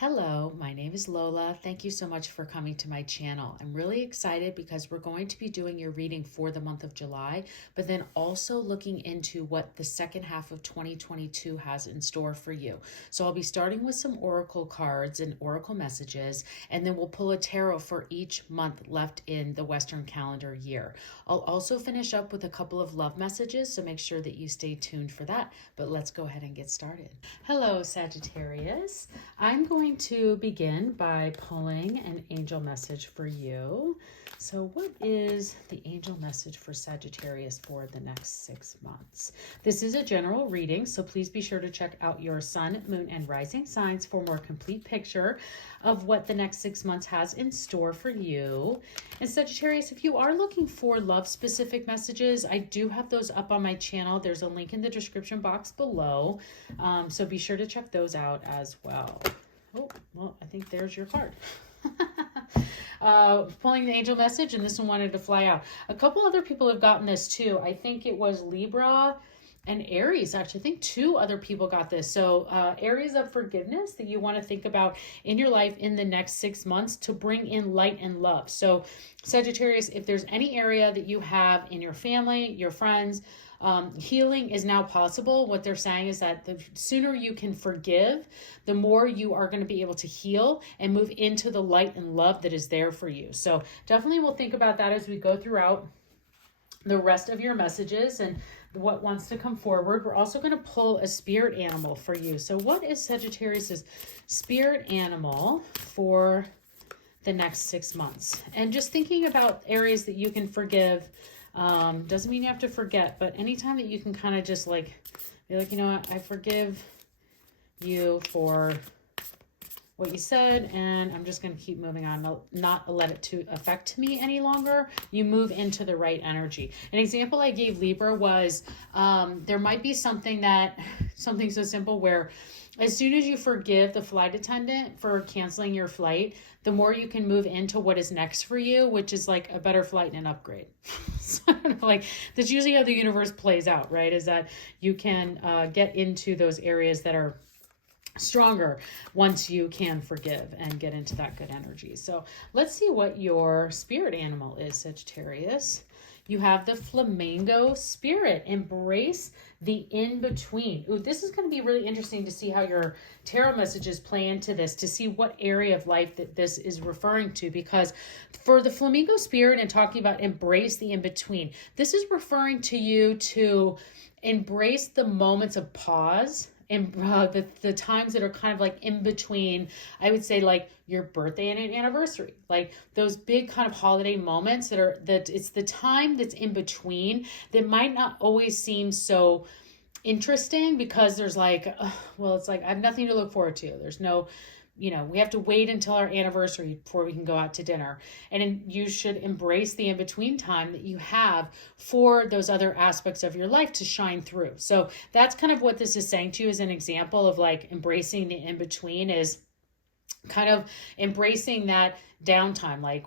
Hello, my name is Lola. Thank you so much for coming to my channel. I'm really excited because we're going to be doing your reading for the month of July, but then also looking into what the second half of 2022 has in store for you. So I'll be starting with some oracle cards and oracle messages, and then we'll pull a tarot for each month left in the Western calendar year. I'll also finish up with a couple of love messages, so make sure that you stay tuned for that. But let's go ahead and get started. Hello, Sagittarius. I'm going to begin by pulling an angel message for you. So what is the angel message for Sagittarius for the next 6 months? This is a general reading, so please be sure to check out your sun, moon, and rising signs for a more complete picture of what the next 6 months has in store for you. And Sagittarius, if you are looking for love-specific messages, I do have those up on my channel. There's a link in the description box below, so be sure to check those out as well. Oh, well, I think there's your card. Pulling the angel message, and this one wanted to fly out. A couple other people have gotten this too. I think it was Libra and Aries. Actually, I think 2 other people got this. So areas of forgiveness that you want to think about in your life in the next 6 months to bring in light and love. So Sagittarius, if there's any area that you have in your family, your friends, healing is now possible. What they're saying is that the sooner you can forgive, the more you are going to be able to heal and move into the light and love that is there for you. So definitely we'll think about that as we go throughout the rest of your messages and what wants to come forward. We're also going to pull a spirit animal for you. So what is Sagittarius's spirit animal for the next 6 months? And just thinking about areas that you can forgive. Doesn't mean you have to forget, but anytime that you can kind of just like be like, you know what, I forgive you for what you said, and I'm just going to keep moving on, not let it to affect me any longer. You move into the right energy. An example I gave Libra was there might be something so simple where as soon as you forgive the flight attendant for canceling your flight, the more you can move into what is next for you, which is like a better flight and an upgrade. So, like, that's usually how the universe plays out, right? Is that you can get into those areas that are stronger once you can forgive and get into that good energy. So let's see what your spirit animal is, Sagittarius. You have the flamingo spirit. Embrace the in-between. Ooh, this is going to be really interesting to see how your tarot messages play into this, to see what area of life that this is referring to. Because for the flamingo spirit and talking about embrace the in-between, this is referring to you to embrace the moments of pause and the times that are kind of like in between, I would say, like your birthday and an anniversary, like those big kind of holiday moments that it's the time that's in between that might not always seem so interesting because there's like, well, it's like I have nothing to look forward to. There's no, we have to wait until our anniversary before we can go out to dinner. And you should embrace the in-between time that you have for those other aspects of your life to shine through. So that's kind of what this is saying to you as an example of like embracing the in-between is kind of embracing that downtime. Like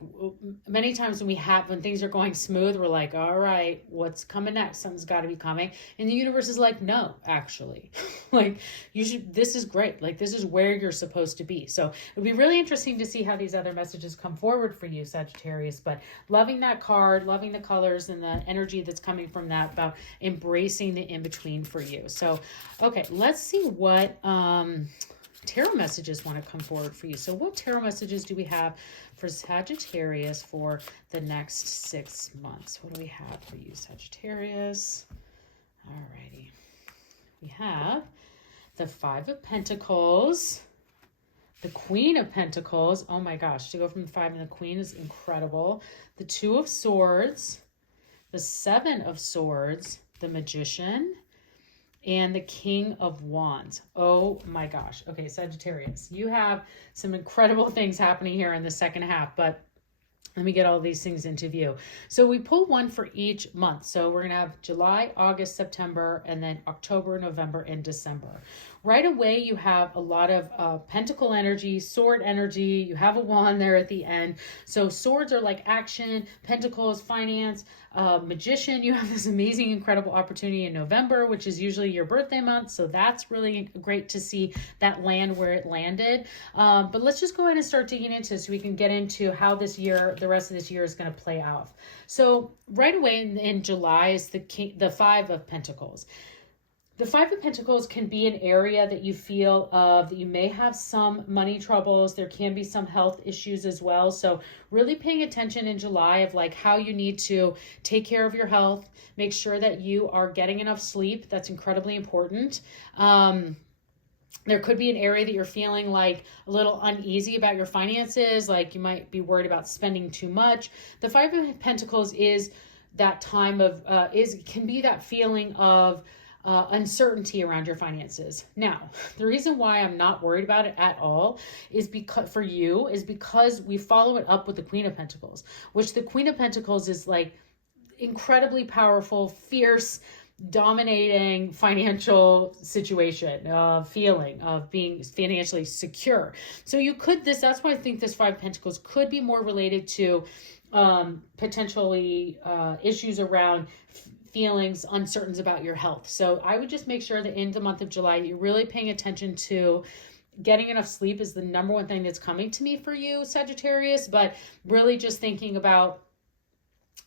many times when things are going smooth, we're like, all right, what's coming next? Something's got to be coming. And the universe is like, no, actually, like this is great. Like this is where you're supposed to be. So it'd be really interesting to see how these other messages come forward for you, Sagittarius, but loving that card, loving the colors and the energy that's coming from that about embracing the in-between for you. So, okay, let's see what, tarot messages want to come forward for you. So what tarot messages do we have for Sagittarius for the next 6 months? What do we have for you, Sagittarius? Alrighty. We have the 5 of Pentacles, the Queen of Pentacles. Oh my gosh, to go from the 5 and the Queen is incredible. The 2 of Swords, the 7 of Swords, the Magician, and the King of Wands. Oh my gosh. Okay, Sagittarius, you have some incredible things happening here in the second half, but let me get all these things into view. So we pull one for each month. So we're going to have July, August, September, and then October, November, and December. Right away, you have a lot of pentacle energy, sword energy. You have a wand there at the end. So swords are like action, pentacles, finance, Magician, you have this amazing, incredible opportunity in November, which is usually your birthday month. So that's really great to see that land where it landed. But let's just go ahead and start digging into this so we can get into how this year, the rest of this year is going to play out. So right away in July is the Five of Pentacles. The Five of Pentacles can be an area that you feel that you may have some money troubles. There can be some health issues as well. So really paying attention in July of like how you need to take care of your health, make sure that you are getting enough sleep. That's incredibly important. There could be an area that you're feeling like a little uneasy about your finances, like you might be worried about spending too much. The Five of Pentacles is that time of, can be that feeling of uncertainty around your finances. Now, the reason why I'm not worried about it at all is because we follow it up with the Queen of Pentacles, which the Queen of Pentacles is like incredibly powerful, fierce, dominating financial situation, feeling of being financially secure. So that's why I think this Five of Pentacles could be more related to potentially issues around feelings, uncertainties about your health. So I would just make sure that in the month of July, you're really paying attention to getting enough sleep is the number one thing that's coming to me for you, Sagittarius, but really just thinking about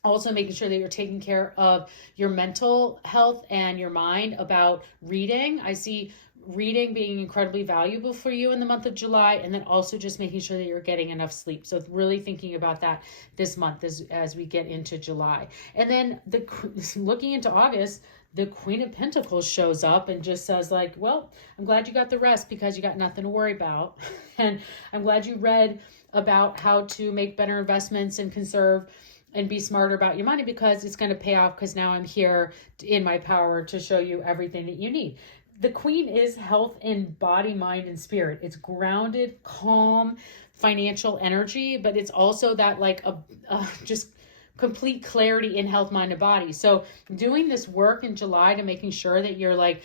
also making sure that you're taking care of your mental health and your mind, about reading. I see reading being incredibly valuable for you in the month of July, and then also just making sure that you're getting enough sleep. So really thinking about that this month as we get into July. And then looking into August, the Queen of Pentacles shows up and just says like, well, I'm glad you got the rest because you got nothing to worry about. And I'm glad you read about how to make better investments and conserve and be smarter about your money, because it's going to pay off, because now I'm here in my power to show you everything that you need. The Queen is health in body, mind, and spirit. It's grounded, calm, financial energy, but it's also that like just complete clarity in health, mind, and body. So doing this work in July to making sure that you're like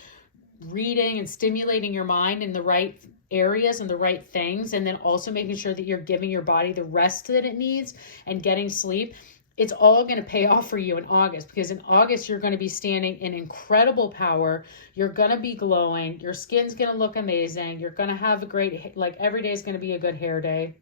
reading and stimulating your mind in the right areas and the right things, and then also making sure that you're giving your body the rest that it needs and getting sleep, it's all going to pay off for you in August, because in August, you're going to be standing in incredible power. You're going to be glowing. Your skin's going to look amazing. You're going to have a great, like every day is going to be a good hair day.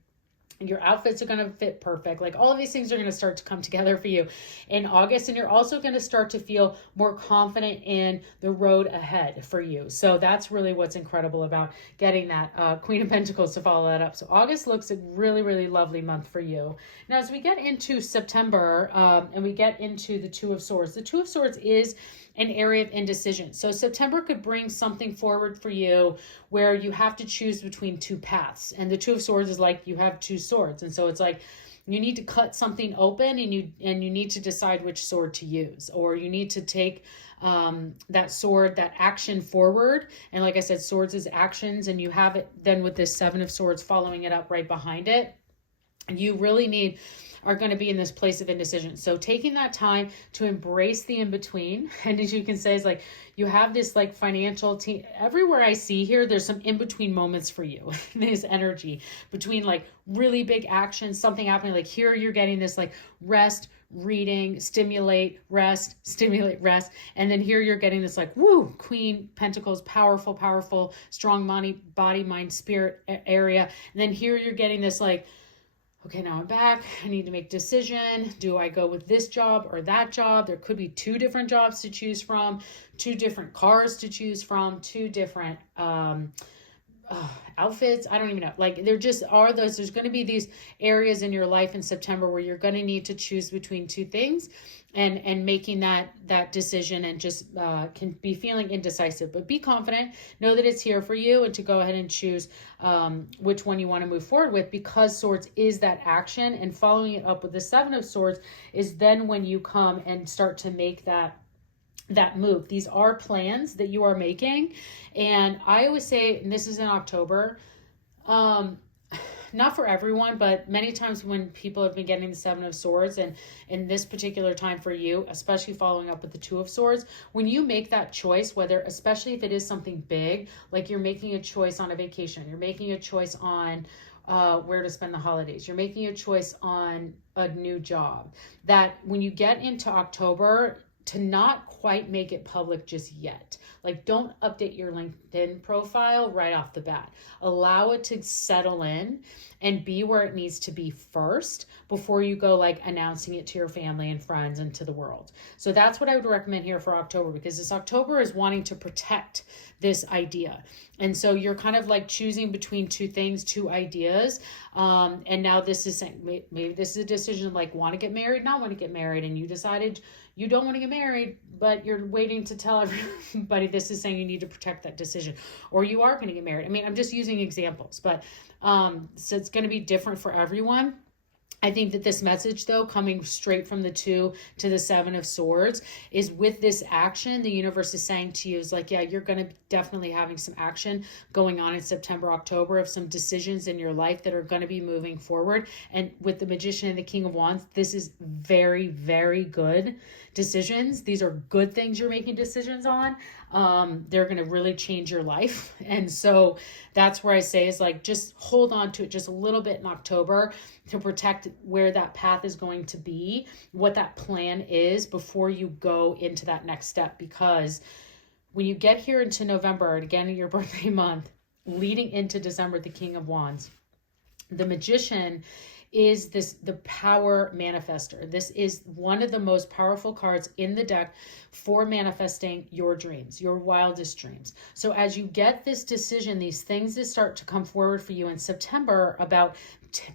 Your outfits are going to fit perfect. Like all of these things are going to start to come together for you in August. And you're also going to start to feel more confident in the road ahead for you. So that's really what's incredible about getting that Queen of Pentacles to follow that up. So August looks a really, really lovely month for you. Now, as we get into September and we get into the Two of Swords, the Two of Swords is an area of indecision. So September could bring something forward for you where you have to choose between two paths. And the Two of Swords is like you have two swords. And so it's like you need to cut something open and you need to decide which sword to use, or you need to take that sword, that action forward. And like I said, swords is actions, and you have it then with this Seven of Swords following it up right behind it. And you really are going to be in this place of indecision. So taking that time to embrace the in-between. And as you can say, is like, you have this like financial team everywhere I see here, there's some in-between moments for you. This energy between like really big actions, something happening, like here you're getting this like rest, reading, stimulate, rest. And then here you're getting this like, woo, Queen Pentacles, powerful, strong money, body, mind, spirit area. And then here you're getting this like, okay, now I'm back. I need to make a decision. Do I go with this job or that job? There could be two different jobs to choose from, two different cars to choose from, two different outfits. I don't even know. Like there just are those. There's going to be these areas in your life in September where you're going to need to choose between two things, and making that decision, and just can be feeling indecisive. But be confident. Know that it's here for you, and to go ahead and choose which one you want to move forward with, because Swords is that action, and following it up with the Seven of Swords is then when you come and start to make that move. These are plans that you are making. And I always say, and this is in October, not for everyone, but many times when people have been getting the Seven of Swords, and in this particular time for you, especially following up with the Two of Swords, when you make that choice, especially if it is something big, like you're making a choice on a vacation, you're making a choice on where to spend the holidays. You're making a choice on a new job. That when you get into October, to not quite make it public just yet. Like, don't update your LinkedIn profile right off the bat. Allow it to settle in and be where it needs to be first before you go like announcing it to your family and friends and to the world. So that's what I would recommend here for October, because this October is wanting to protect this idea. And so you're kind of like choosing between two things, two ideas. And now this is saying, maybe this is a decision like want to get married, not want to get married. And you decided you don't want to get married, but you're waiting to tell everybody. This is saying you need to protect that decision, or you are going to get married. I mean, I'm just using examples, but so it's going to be different for everyone. I think that this message, though, coming straight from the 2 to the 7 of Swords, is with this action, the universe is saying to you is like, yeah, you're going to definitely having some action going on in September, October, of some decisions in your life that are going to be moving forward. And with the Magician and the King of Wands, this is very, very good decisions. These are good things you're making decisions on. They're going to really change your life. And so that's where I say is like, just hold on to it just a little bit in October to protect where that path is going to be, what that plan is before you go into that next step. Because when you get here into November, and again, your birthday month, leading into December, the King of Wands, the Magician is the power manifester. This is one of the most powerful cards in the deck for manifesting your dreams, your wildest dreams. So as you get this decision, these things that start to come forward for you in September about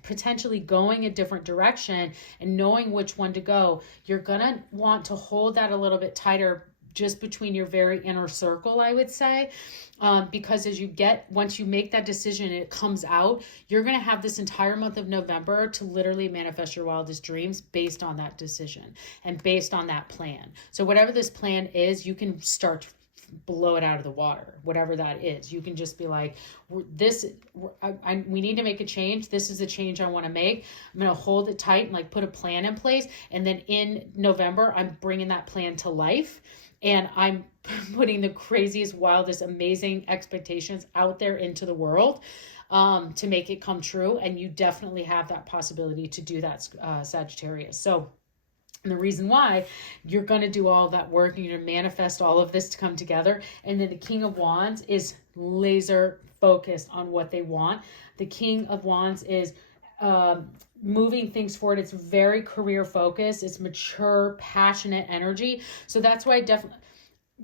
potentially going a different direction and knowing which one to go, you're gonna want to hold that a little bit tighter just between your very inner circle, I would say, because once you make that decision and it comes out, you're going to have this entire month of November to literally manifest your wildest dreams based on that decision and based on that plan. So whatever this plan is, you can start to blow it out of the water, whatever that is. You can just be like, we need to make a change. This is a change I want to make. I'm going to hold it tight and like put a plan in place. And then in November, I'm bringing that plan to life. And I'm putting the craziest, wildest, amazing expectations out there into the world to make it come true. And you definitely have that possibility to do that, Sagittarius. So the reason why you're going to do all that work, and you're going to manifest all of this to come together. And then the King of Wands is laser focused on what they want. The King of Wands is moving things forward. It's very career focused. It's mature, passionate energy. So that's why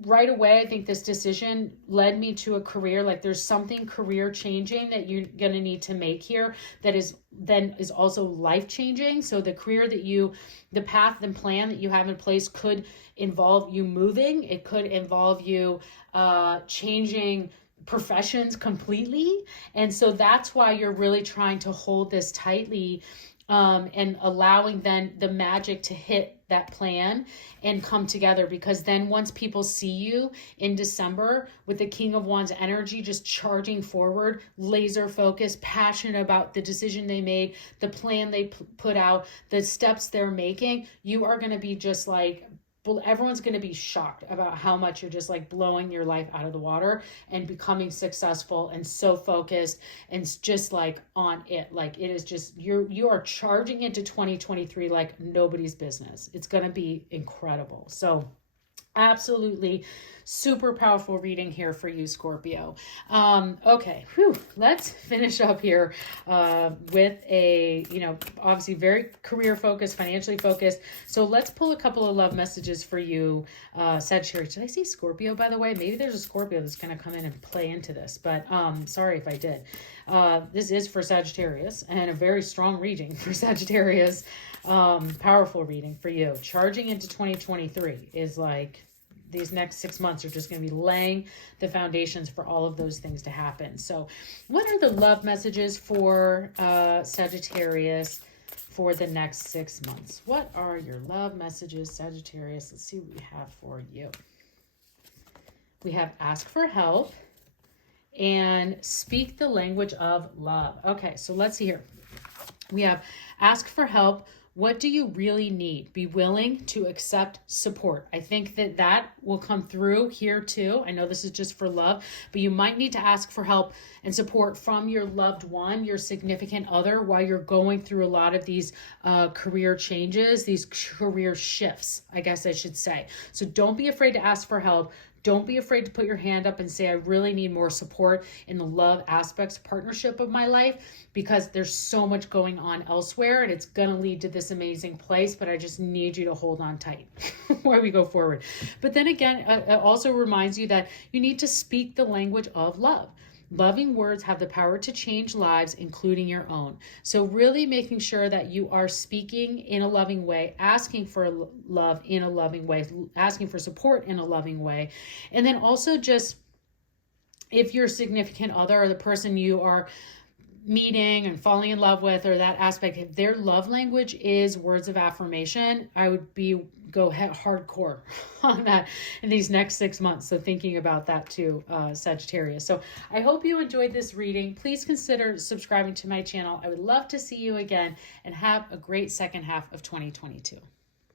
right away, I think this decision led me to a career. Like there's something career changing that you're going to need to make here that is also life changing. So the career the path and plan that you have in place could involve you moving. It could involve you changing professions completely. And so that's why you're really trying to hold this tightly and allowing then the magic to hit that plan and come together. Because then once people see you in December with the King of Wands energy, just charging forward, laser focused, passionate about the decision they made, the plan they put out, the steps they're making, you are going to be just like, everyone's going to be shocked about how much you're just like blowing your life out of the water and becoming successful and so focused and just like on it. Like it is just, you are charging into 2023 like nobody's business. It's going to be incredible. So absolutely super powerful reading here for you, Scorpio. Okay, let's finish up here with a, obviously very career focused, financially focused. So let's pull a couple of love messages for you, Sagittarius. Did I see Scorpio, by the way? Maybe there's a Scorpio that's going to come in and play into this, but sorry if I did. This is for Sagittarius and a very strong reading for Sagittarius. Powerful reading for you. Charging into 2023 is like, these next 6 months are just going to be laying the foundations for all of those things to happen. So what are the love messages for Sagittarius for the next 6 months? What are your love messages, Sagittarius? Let's see what we have for you. We have ask for help and speak the language of love. Okay, so let's see here. We have ask for help What do you really need? Be willing to accept support. I think that that will come through here too. I know this is just for love, but you might need to ask for help and support from your loved one, your significant other, while you're going through a lot of these career changes, these career shifts, I guess I should say. So don't be afraid to ask for help. Don't be afraid to put your hand up and say, I really need more support in the love aspects, partnership of my life, because there's so much going on elsewhere and it's going to lead to this amazing place, but I just need you to hold on tight while we go forward. But then again, it also reminds you that you need to speak the language of love. Loving words have the power to change lives, including your own. So really making sure that you are speaking in a loving way, asking for love in a loving way, asking for support in a loving way. And then also just, if your significant other or the person you are meeting and falling in love with, or that aspect, if their love language is words of affirmation, I would go hardcore on that in these next 6 months. So thinking about that too, Sagittarius. So I hope you enjoyed this reading. Please consider subscribing to my channel. I would love to see you again, and have a great second half of 2022.